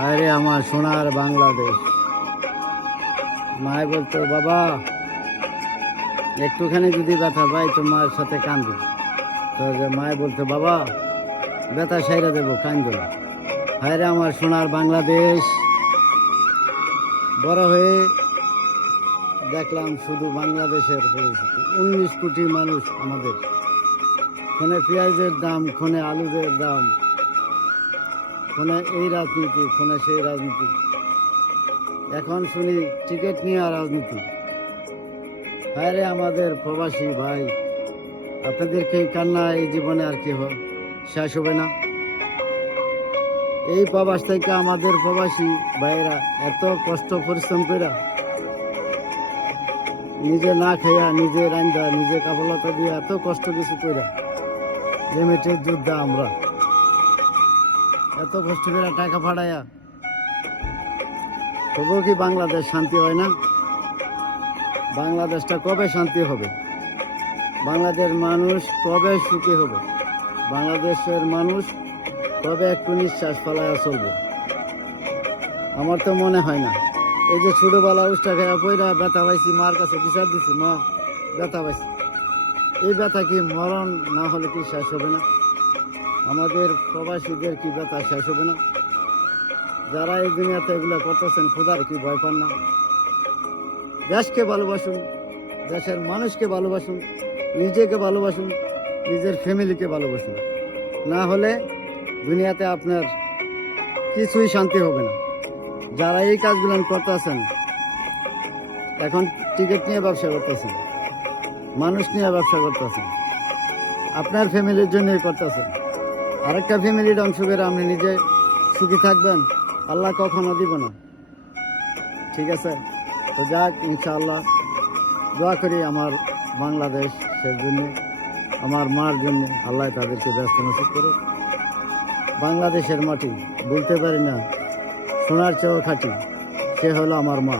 আরে আমার সোনার বাংলাদেশ। মায় বলতো, বাবা একটুখানি যদি ব্যথা পাই তোমার সাথে কান্দি, তো যে মায় বলতো, বাবা ব্যথা সাইরা দেবো, কান্দ না। হায়রে আমার সোনার বাংলাদেশ। বড় হয়ে দেখলাম শুধু বাংলাদেশের পরিস্থিতি। 19 কোটি মানুষ আমাদের, ক্ষণে পেঁয়াজের দাম, ক্ষণে আলুদের দাম, ক্ষণে এই রাজনীতি, ক্ষণে সেই রাজনীতি। এখন শুনি টিকিট নিয়ে রাজনীতি। হায়রে আমাদের প্রবাসী ভাই, আপনাদেরকে এই কান্না এই জীবনে আর কি শেষ হবে না। এই প্রবাস থেকে আমাদের প্রবাসী ভাইয়েরা এত কষ্ট পরিশ্রম করে, নিজে না খাইয়া, নিজে রান্দা, নিজে কাপড়লতা দিয়ে এত কষ্ট কিছু করে লিমিটেড যোদ্ধা আমরা, এত কষ্ট করে টাকা পাঠাইয়া, তবুও কি বাংলাদেশ শান্তি হয় না? বাংলাদেশটা কবে শান্তি হবে? বাংলাদেশের মানুষ কবে সুখী হবে? বাংলাদেশের মানুষ কবে একটু নিঃশ্বাস ফেলাইয়া চলবে? আমার তো মনে হয় না। এই যে ছোটবেলা উষ্টা খাইয়া পইরা ব্যথা পাইছি, মার কাছে বিচার দিছি, মা ব্যথা পাইছি, এই ব্যথা কি মরণ না হলে কি শেষ হবে না? আমাদের প্রবাসীদের কি ব্যথা শেষ হবে না? যারা এই দুনিয়াতে এগুলো করতেছেন, খোদার কি ভয় পান না? দেশকে ভালোবাসুন, দেশের মানুষকে ভালোবাসুন, নিজেকে ভালোবাসুন, নিজের ফ্যামিলিকে ভালোবাসুন। না হলে দুনিয়াতে আপনার কিছুই শান্তি হবে না। যারা এই কাজগুলো করতেছেন, এখন টিকিট নিয়ে ব্যবসা করতেছেন, মানুষ নিয়ে ব্যবসা করতেছেন, আপনার ফ্যামিলির জন্যই করতেছেন। আরেকটা ফ্যামিলির অংশ করে আপনি নিজে সুখী থাকবেন, আল্লাহ কখনো দিব না। ঠিক আছে? তো যাক, ইনশাআল্লাহ দোয়া করি আমার বাংলাদেশের জন্য, আমার মার জন্য, আল্লাহ তাদেরকে ব্যস্ত নসিব করুক। বাংলাদেশের মাটি বলতে পারি না, সোনার চেয়েও খাঁটি, সে হলো আমার মা।